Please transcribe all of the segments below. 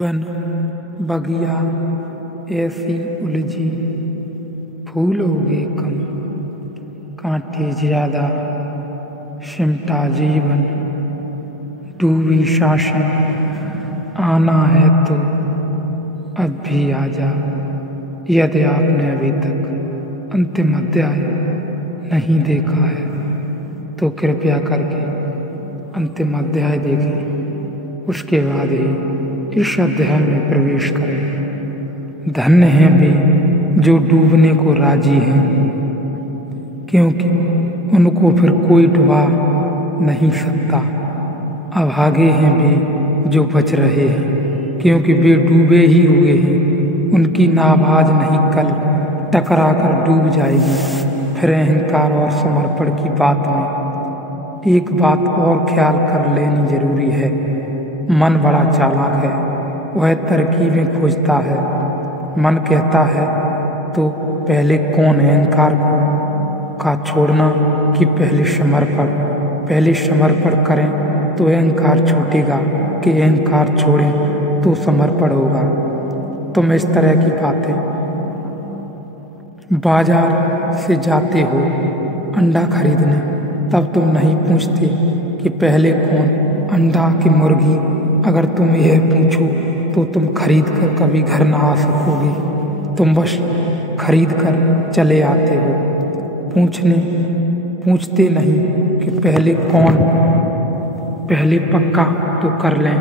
One बगिया ऐसी उलझी, फूल उगे कम, कांटे ज्यादा, सिमटा जीवन, डूबी सांसें, आना है तो अब भी आजा। यदि आपने अभी तक अंतिम अध्याय नहीं देखा है तो कृपया करके अंतिम अध्याय देखें, उसके बाद ही इस अध्याय में प्रवेश करें। धन्य हैं वे जो डूबने को राजी हैं, क्योंकि उनको फिर कोई डुबा नहीं सकता। अभागे हैं वे जो बच रहे हैं, क्योंकि वे डूबे ही हुए हैं। उनकी नाव आज नहीं कल टकरा कर डूब जाएगी। फिर अहंकार और समर्पण की बात में एक बात और ख्याल कर लेनी जरूरी है। मन बड़ा चालाक है, वह तरकीबें खोजता है। मन कहता है तो पहले कौन अहंकार का छोड़ना कि पहले समर्पण करें तो अहंकार छूटेगा, कि अहंकार छोड़ें तो समर्पण होगा। तुम इस तरह की बातें बाजार से जाते हो अंडा खरीदने, तब तुम नहीं पूछते कि पहले कौन अंडा कि मुर्गी। अगर तुम यह पूछो तो तुम खरीद कर कभी घर ना आ सकोगे। तुम बस खरीद कर चले आते हो, पूछते नहीं कि पहले कौन। पहले पक्का तो कर लें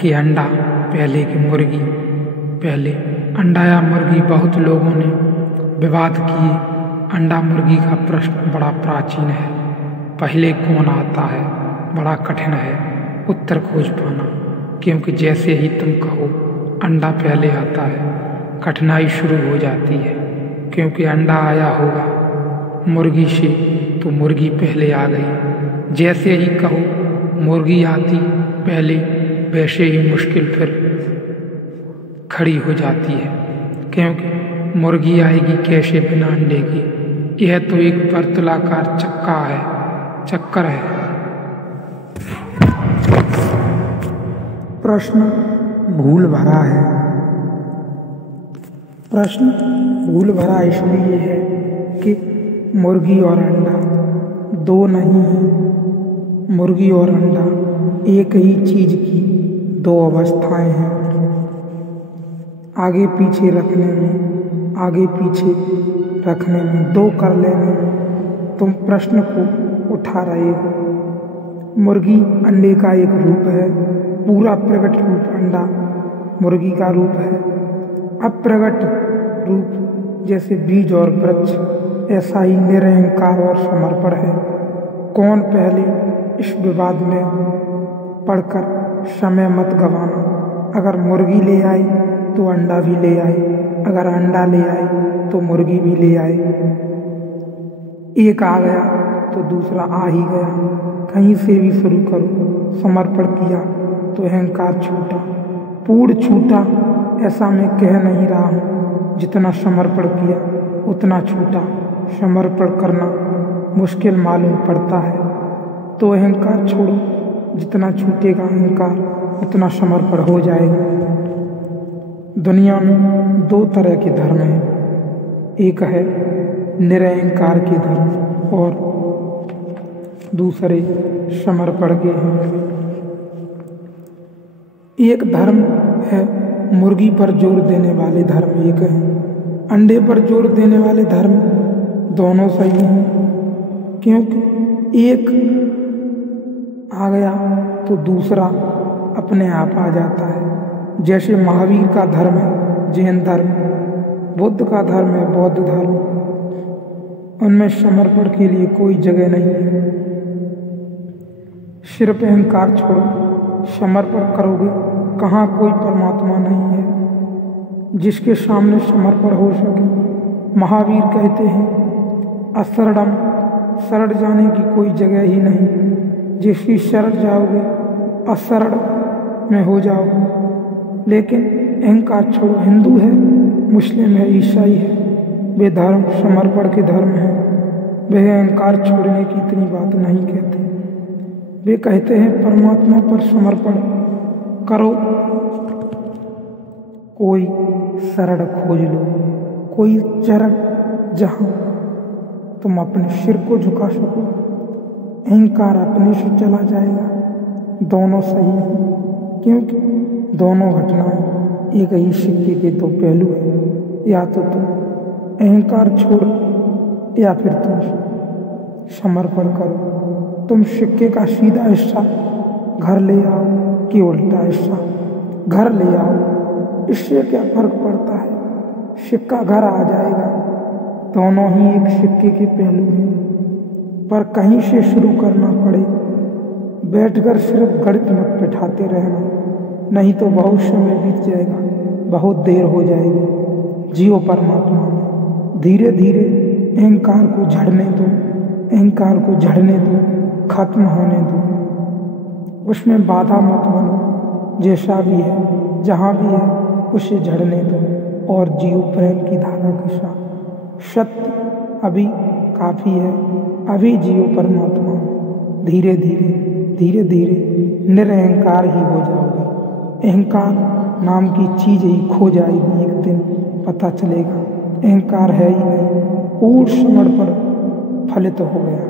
कि अंडा पहले कि मुर्गी। पहले अंडा या मुर्गी, बहुत लोगों ने विवाद किए। अंडा मुर्गी का प्रश्न बड़ा प्राचीन है। पहले कौन आता है बड़ा कठिन है उत्तर खोज पाना, क्योंकि जैसे ही तुम कहो अंडा पहले आता है, कठिनाई शुरू हो जाती है। क्योंकि अंडा आया होगा मुर्गी से तो मुर्गी पहले आ गई। जैसे ही कहो मुर्गी आती पहले, वैसे ही मुश्किल फिर खड़ी हो जाती है, क्योंकि मुर्गी आएगी कैसे बिना अंडे की। यह तो एक वर्तुलाकार चक्कर है। प्रश्न भूल भरा है। प्रश्न भूल भरा इसलिए है कि मुर्गी और अंडा दो नहीं हैं। मुर्गी और अंडा एक ही चीज की दो अवस्थाएं हैं। आगे पीछे रखने में, दो कर लेने में तुम प्रश्न को उठा रहे हो। मुर्गी अंडे का एक रूप है, पूरा प्रकट रूप अंडा मुर्गी का रूप है। अप्रगट रूप जैसे बीज और वृक्ष, ऐसा ही निरहंकार और समर्पण है। कौन पहले, इस विवाद में पढ़कर समय मत गवाना। अगर मुर्गी ले आई तो अंडा भी ले आई, अगर अंडा ले आई तो मुर्गी भी ले आई। एक आ गया तो दूसरा आ ही गया। कहीं से भी शुरू करो। समर्पण किया तो अहंकार छूटा, पूर्ण छूटा। ऐसा मैं कह नहीं रहा हूँ, जितना समर्पण किया उतना छूटा। समर्पण करना मुश्किल मालूम पड़ता है तो अहंकार छोड़ो। जितना छूटेगा अहंकार उतना समर्पण हो जाएगा। दुनिया में दो तरह के धर्म हैं। एक है निरहंकार के धर्म और दूसरे समर्पण के हैं। एक धर्म है मुर्गी पर जोर देने वाले धर्म, एक है अंडे पर जोर देने वाले धर्म। दोनों सही हैं, क्योंकि एक आ गया तो दूसरा अपने आप आ जाता है। जैसे महावीर का धर्म है जैन धर्म, बुद्ध का धर्म है बौद्ध धर्म। उनमें समर्पण के लिए कोई जगह नहीं है। सिर्फ अहंकार छोड़ो, समर्पण करोगे कहाँ कोई परमात्मा नहीं है जिसके सामने समर्पण हो सके। महावीर कहते हैं असरणम, शरण जाने की कोई जगह ही नहीं। जिसकी शरण जाओगे असरण में हो जाओगे। लेकिन अहंकार छोड़ो, हिंदू है, मुस्लिम है, ईसाई है, वे धर्म समर्पण के धर्म हैं। वे अहंकार छोड़ने की इतनी बात नहीं कहते। वे कहते हैं परमात्मा पर समर्पण करो। कोई शरण खोज लो, कोई चरण जहाँ तुम अपने सिर को झुका सको। अहंकार अपने से चला जाएगा। दोनों सही हैं, क्योंकि दोनों घटनाएं एक ही सिक्के के दो पहलू हैं। या तो तुम अहंकार छोड़ो या फिर तुम समर्पण करो। तुम सिक्के का सीधा हिस्सा घर ले आओ कि उल्टा हिस्सा घर ले आओ, इससे क्या फर्क पड़ता है? सिक्का घर आ जाएगा। दोनों ही एक सिक्के के पहलू हैं, पर कहीं से शुरू करना पड़े। बैठकर सिर्फ गणित मत बैठाते रहना, नहीं तो बहुत समय बीत जाएगा, बहुत देर हो जाएगी। जियो परमात्मा में, धीरे धीरे अहंकार को झड़ने दो, अहंकार को झड़ने दो, खत्म होने दो। उसमें बाधा मत बनो। जैसा भी है, जहाँ भी है, उसे झड़ने दो और जियो प्रेम की धारा के साथ। सत्य अभी काफ़ी है, अभी जियो परमात्मा में। धीरे धीरे धीरे धीरे निरअहंकार ही हो जाओगे। अहंकार नाम की चीज़ ही खो जाएगी। एक दिन पता चलेगा अहंकार है ही नहीं, पूर्ण समर्पण फलित हो गया।